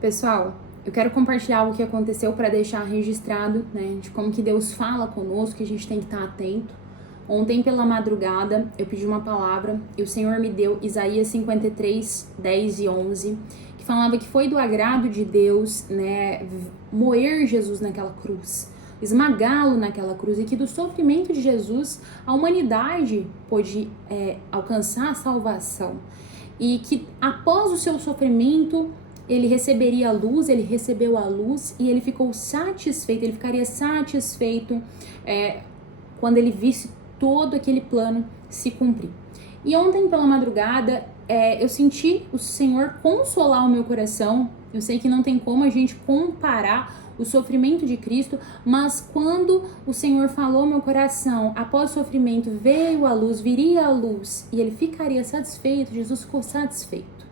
Pessoal, eu quero compartilhar algo que aconteceu para deixar registrado, né, de como que Deus fala conosco, que a gente tem que estar atento. Ontem pela madrugada eu pedi uma palavra e o Senhor me deu Isaías 53, 10 e 11, que falava que foi do agrado de Deus, né, moer Jesus naquela cruz, esmagá-lo naquela cruz, e que do sofrimento de Jesus a humanidade pôde alcançar a salvação. E que após o seu sofrimento ele receberia a luz, ele recebeu a luz e ele ficou satisfeito, ele ficaria satisfeito quando ele visse todo aquele plano se cumprir. E ontem pela madrugada eu senti o Senhor consolar o meu coração. Eu sei que não tem como a gente comparar o sofrimento de Cristo, mas quando o Senhor falou ao meu coração, após o sofrimento veio a luz, viria a luz e ele ficaria satisfeito, Jesus ficou satisfeito.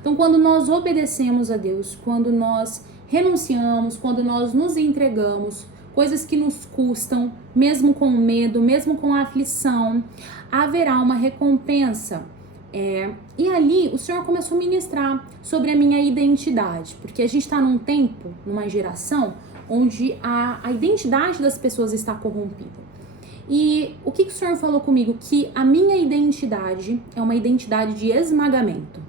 Então, quando nós obedecemos a Deus, quando nós renunciamos, quando nós nos entregamos, coisas que nos custam, mesmo com medo, mesmo com aflição, haverá uma recompensa. E ali o Senhor começou a ministrar sobre a minha identidade, porque a gente está num tempo, numa geração, onde a identidade das pessoas está corrompida. E o que o Senhor falou comigo? Que a minha identidade é uma identidade de esmagamento.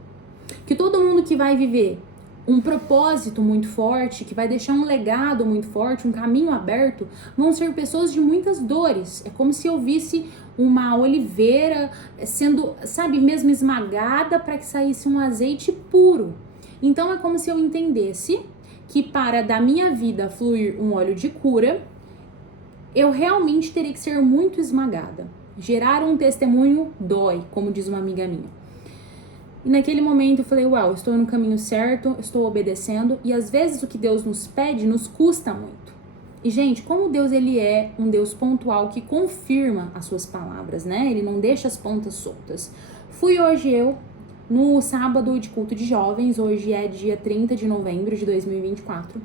Que todo mundo que vai viver um propósito muito forte, que vai deixar um legado muito forte, um caminho aberto, vão ser pessoas de muitas dores. É como se eu visse uma oliveira sendo, sabe, mesmo esmagada para que saísse um azeite puro. Então é como se eu entendesse que para da minha vida fluir um óleo de cura, eu realmente teria que ser muito esmagada. Gerar um testemunho dói, como diz uma amiga minha. E naquele momento eu falei, uau, estou no caminho certo, estou obedecendo. E às vezes o que Deus nos pede nos custa muito. E gente, como Deus ele é um Deus pontual que confirma as suas palavras, né? Ele não deixa as pontas soltas. Fui hoje eu no sábado de culto de jovens, hoje é dia 30 de novembro de 2024.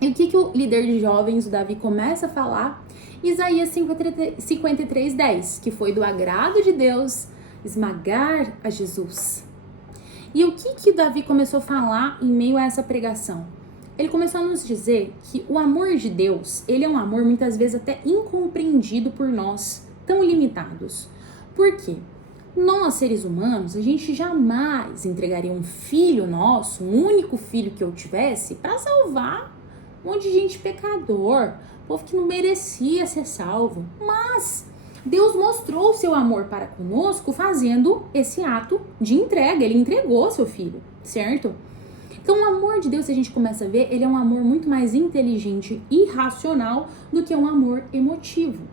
E o que o líder de jovens, o Davi, começa a falar? Isaías 53, 10, que foi do agrado de Deus esmagar a Jesus. E o que Davi começou a falar em meio a essa pregação? Ele começou a nos dizer que o amor de Deus, ele é um amor muitas vezes até incompreendido por nós, tão limitados. Por quê? Nós, seres humanos, a gente jamais entregaria um filho nosso, um único filho que eu tivesse, para salvar um monte de gente pecador, povo que não merecia ser salvo. Mas Deus mostrou o seu amor para conosco fazendo esse ato de entrega. Ele entregou seu filho, certo? Então, o amor de Deus, se a gente começa a ver, ele é um amor muito mais inteligente e racional do que um amor emotivo.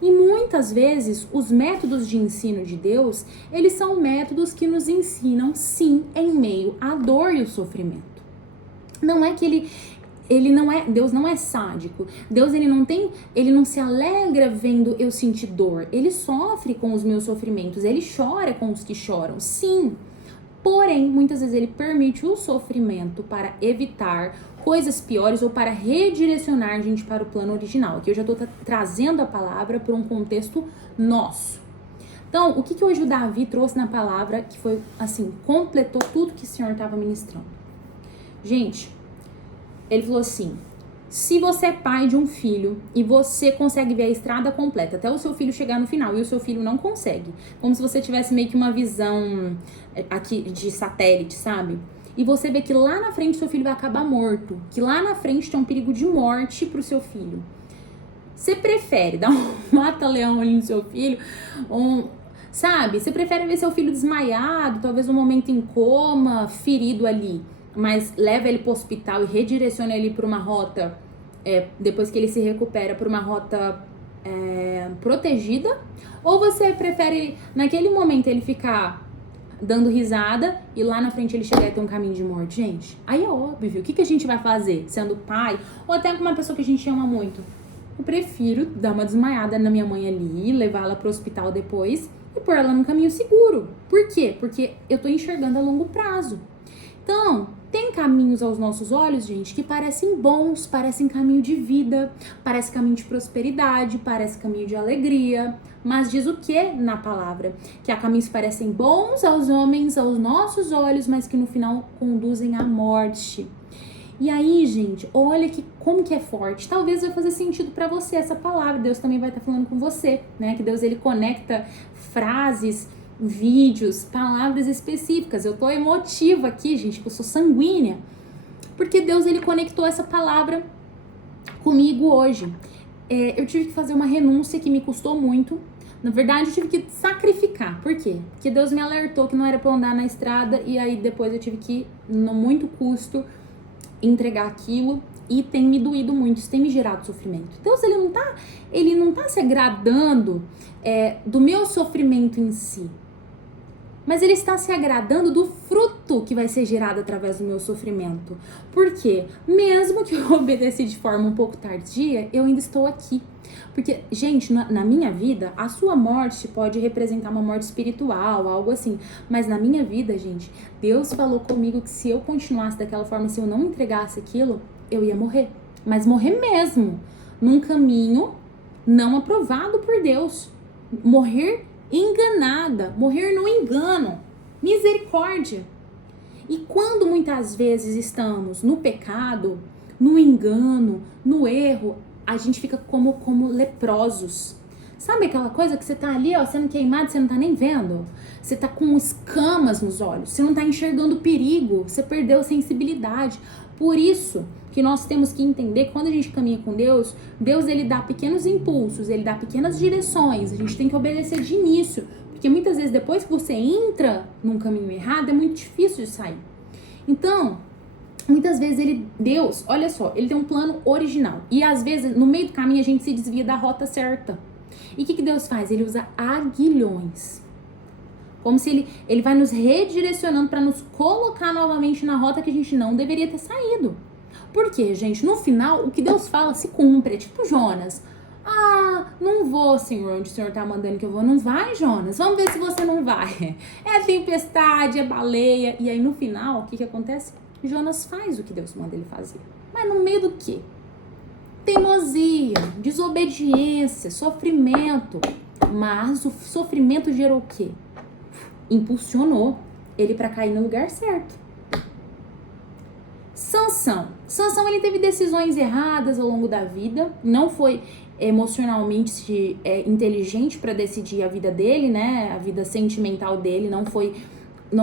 E muitas vezes, os métodos de ensino de Deus, eles são métodos que nos ensinam, sim, em meio à dor e ao sofrimento. Não é que Deus não é sádico. Deus ele não se alegra vendo eu sentir dor. Ele sofre com os meus sofrimentos, ele chora com os que choram. Sim. Porém, muitas vezes ele permite o sofrimento para evitar coisas piores ou para redirecionar a gente para o plano original. Aqui eu já estou trazendo a palavra para um contexto nosso. Então, o que hoje o Davi trouxe na palavra que foi assim, completou tudo que o Senhor estava ministrando. Gente, ele falou assim, se você é pai de um filho e você consegue ver a estrada completa até o seu filho chegar no final e o seu filho não consegue, como se você tivesse meio que uma visão aqui de satélite, sabe? E você vê que lá na frente seu filho vai acabar morto, que lá na frente tem um perigo de morte pro seu filho. Você prefere dar um mata-leão ali no seu filho, sabe? Você prefere ver seu filho desmaiado, talvez um momento em coma, ferido ali, mas leva ele pro hospital e redireciona ele para uma rota, depois que ele se recupera, para uma rota protegida? Ou você prefere, naquele momento, ele ficar dando risada e lá na frente ele chegar e ter um caminho de morte? Gente, aí é óbvio, o que a gente vai fazer, sendo pai, ou até com uma pessoa que a gente ama muito? Eu prefiro dar uma desmaiada na minha mãe ali, levá-la pro hospital depois e pôr ela num caminho seguro. Por quê? Porque eu tô enxergando a longo prazo. Então, tem caminhos aos nossos olhos, gente, que parecem bons, parecem caminho de vida, parece caminho de prosperidade, parece caminho de alegria. Mas diz o que na palavra? Que há caminhos que parecem bons aos homens, aos nossos olhos, mas que no final conduzem à morte. E aí, gente, olha como que é forte. Talvez vai fazer sentido para você essa palavra. Deus também vai estar falando com você, né? Que Deus, ele conecta frases, vídeos, palavras específicas. Eu tô emotiva aqui, gente, que eu sou sanguínea. Porque Deus, ele conectou essa palavra comigo hoje. Eu tive que fazer uma renúncia que me custou muito. Na verdade, eu tive que sacrificar. Por quê? Porque Deus me alertou que não era pra eu andar na estrada. E aí, depois eu tive que, no muito custo, entregar aquilo, e tem me doído muito, isso tem me gerado sofrimento. Deus, ele não tá se agradando do meu sofrimento em si, mas ele está se agradando do fruto que vai ser gerado através do meu sofrimento. Por quê? Mesmo que eu obedeci de forma um pouco tardia, eu ainda estou aqui. Porque, gente, na minha vida, a sua morte pode representar uma morte espiritual, algo assim. Mas na minha vida, gente, Deus falou comigo que se eu continuasse daquela forma, se eu não entregasse aquilo, eu ia morrer. Mas morrer mesmo. Num caminho não aprovado por Deus. Morrer enganada. Morrer no engano. Misericórdia. E quando muitas vezes estamos no pecado, no engano, no erro, a gente fica como leprosos. Sabe aquela coisa que você tá ali, ó, sendo queimado, você não tá nem vendo? Você tá com escamas nos olhos, você não tá enxergando o perigo, você perdeu a sensibilidade. Por isso que nós temos que entender que quando a gente caminha com Deus, Deus, ele dá pequenos impulsos, ele dá pequenas direções, a gente tem que obedecer de início, porque muitas vezes depois que você entra num caminho errado, é muito difícil de sair. Então, muitas vezes Deus, olha só, ele tem um plano original. E às vezes, no meio do caminho, a gente se desvia da rota certa. E o que Deus faz? Ele usa aguilhões. Como se ele vai nos redirecionando para nos colocar novamente na rota que a gente não deveria ter saído. Por quê, gente? No final, o que Deus fala se cumpre. É tipo Jonas. Ah, não vou, Senhor, onde o Senhor tá mandando que eu vou. Não vai, Jonas. Vamos ver se você não vai. É tempestade, é baleia. E aí, no final, o que acontece? Jonas faz o que Deus manda ele fazer. Mas no meio do quê? Teimosia, desobediência, sofrimento. Mas o sofrimento gerou o quê? Impulsionou ele para cair no lugar certo. Sansão, ele teve decisões erradas ao longo da vida. Não foi emocionalmente inteligente para decidir a vida dele, né? A vida sentimental dele não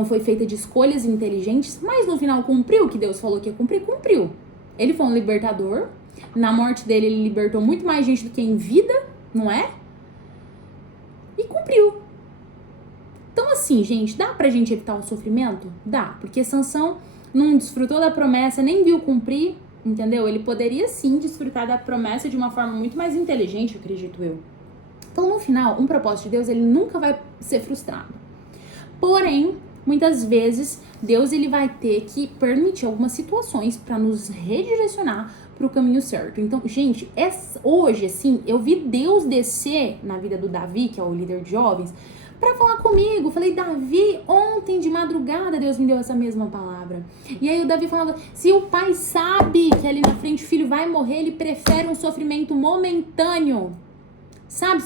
foi feita de escolhas inteligentes, mas no final cumpriu o que Deus falou que ia cumprir, cumpriu. Ele foi um libertador, na morte dele ele libertou muito mais gente do que em vida, não é? E cumpriu. Então assim, gente, dá pra gente evitar o sofrimento? Dá, porque Sansão não desfrutou da promessa, nem viu cumprir, entendeu? Ele poderia sim desfrutar da promessa de uma forma muito mais inteligente, acredito eu. Então no final, um propósito de Deus, ele nunca vai ser frustrado. Porém, muitas vezes, Deus ele vai ter que permitir algumas situações para nos redirecionar para o caminho certo. Então, gente, hoje, assim, eu vi Deus descer na vida do Davi, que é o líder de jovens, para falar comigo. Falei, Davi, ontem de madrugada Deus me deu essa mesma palavra. E aí o Davi falava, se o pai sabe que ali na frente o filho vai morrer, ele prefere um sofrimento momentâneo. Sabe,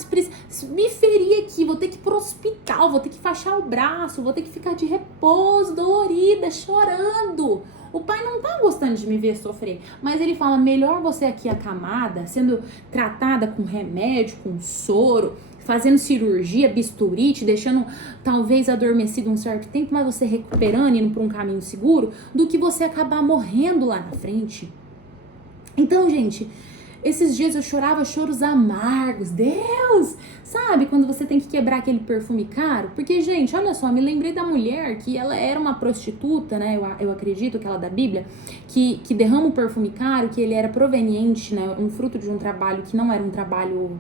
se me ferir aqui, vou ter que ir pro hospital, vou ter que fachar o braço, vou ter que ficar de repouso, dolorida, chorando. O pai não tá gostando de me ver sofrer, mas ele fala, melhor você aqui acamada, sendo tratada com remédio, com soro, fazendo cirurgia, bisturi, te deixando talvez adormecido um certo tempo, mas você recuperando, indo pra um caminho seguro, do que você acabar morrendo lá na frente. Então, gente, esses dias eu chorava choros amargos. Deus! Sabe quando você tem que quebrar aquele perfume caro? Porque, gente, olha só, me lembrei da mulher que ela era uma prostituta, né? Eu acredito que ela é da Bíblia, que derrama um perfume caro, que ele era proveniente, né? Um fruto de um trabalho que não era um trabalho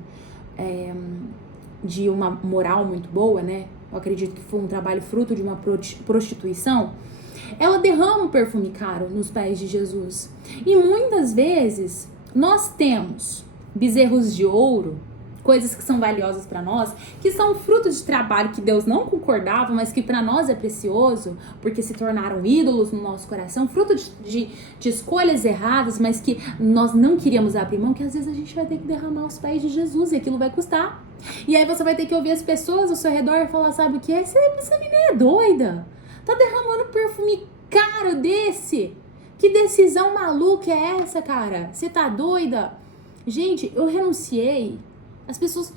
de uma moral muito boa, né? Eu acredito que foi um trabalho fruto de uma prostituição. Ela derrama um perfume caro nos pés de Jesus. E muitas vezes nós temos bezerros de ouro coisas que são valiosas para nós, que são frutos de trabalho que Deus não concordava, mas que para nós é precioso, porque se tornaram ídolos no nosso coração, fruto de escolhas erradas, mas que nós não queríamos abrir mão, que às vezes a gente vai ter que derramar os pés de Jesus e aquilo vai custar. E aí você vai ter que ouvir as pessoas ao seu redor e falar, sabe o que? Essa menina é doida, tá derramando perfume caro desse? Que decisão maluca é essa, cara? Você tá doida? Gente, eu renunciei. As pessoas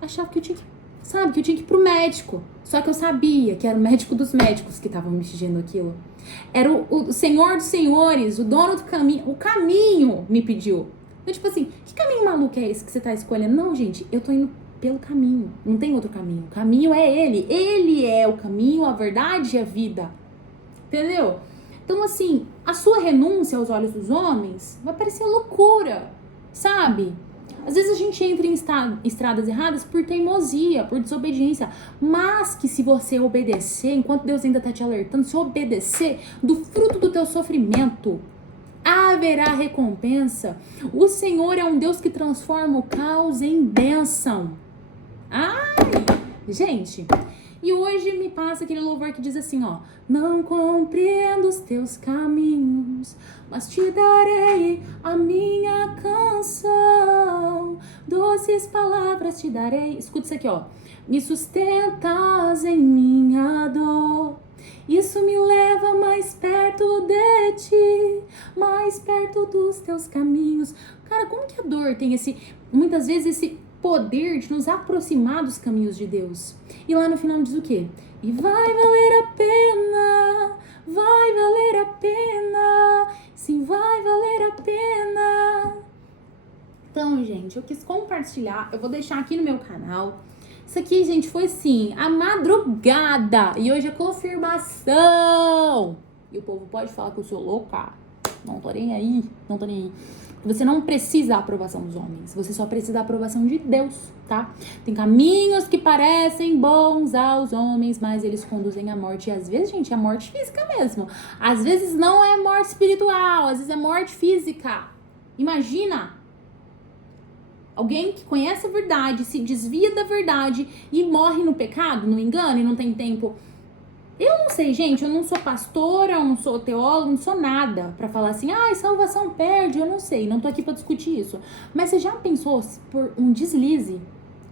achavam que eu tinha que, sabe, que eu tinha que ir pro médico. Só que eu sabia que era o médico dos médicos que estavam me pedindo aquilo. Era o Senhor dos senhores, o dono do caminho. O caminho me pediu. Eu, tipo assim, que caminho maluco é esse que você tá escolhendo? Não, gente, eu tô indo pelo caminho. Não tem outro caminho. O caminho é ele. Ele é o caminho, a verdade e a vida. Entendeu? Então, assim, a sua renúncia aos olhos dos homens vai parecer loucura, sabe? Às vezes a gente entra em estradas erradas por teimosia, por desobediência, mas que se você obedecer, enquanto Deus ainda tá te alertando, se obedecer do fruto do teu sofrimento, haverá recompensa. O Senhor é um Deus que transforma o caos em bênção. Ai, gente... E hoje me passa aquele louvor que diz assim, ó. Não compreendo os teus caminhos, mas te darei a minha canção. Doces palavras te darei. Escuta isso aqui, ó. Me sustentas em minha dor. Isso me leva mais perto de ti, mais perto dos teus caminhos. Cara, como que a dor tem muitas vezes esse poder de nos aproximar dos caminhos de Deus? E lá no final diz o quê? E vai valer a pena, vai valer a pena, sim, vai valer a pena. Então, gente, eu quis compartilhar, eu vou deixar aqui no meu canal. Isso aqui, gente, foi sim, a madrugada. E hoje é confirmação. E o povo pode falar que eu sou louca. Não tô nem aí, não tô nem aí. Você não precisa da aprovação dos homens, você só precisa da aprovação de Deus, tá? Tem caminhos que parecem bons aos homens, mas eles conduzem à morte. E às vezes, gente, é morte física mesmo. Às vezes não é morte espiritual, às vezes é morte física. Imagina alguém que conhece a verdade, se desvia da verdade e morre no pecado, no engano, e não tem tempo. Eu não sei, gente, eu não sou pastora, eu não sou teóloga, não sou nada pra falar assim, salvação perde, eu não sei, não tô aqui pra discutir isso. Mas você já pensou se por um deslize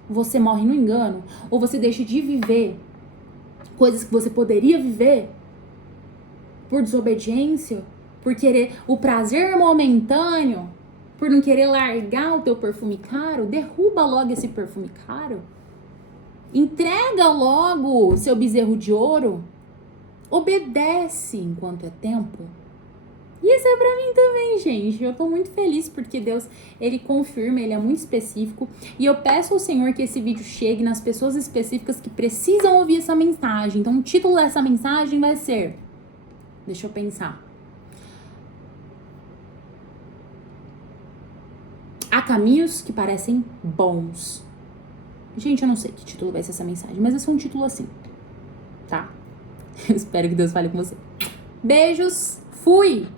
você morre no engano? Ou você deixa de viver coisas que você poderia viver por desobediência, por querer o prazer momentâneo, por não querer largar o teu perfume caro? Derruba logo esse perfume caro. Entrega logo o seu bezerro de ouro. Obedece enquanto é tempo. E isso é pra mim também, gente. Eu tô muito feliz porque Deus, ele confirma, ele é muito específico. E eu peço ao Senhor que esse vídeo chegue nas pessoas específicas que precisam ouvir essa mensagem. Então o título dessa mensagem vai ser... Deixa eu pensar. Há caminhos que parecem bons. Gente, eu não sei que título vai ser essa mensagem, mas vai ser um título assim, tá? Eu espero que Deus fale com você. Beijos, fui!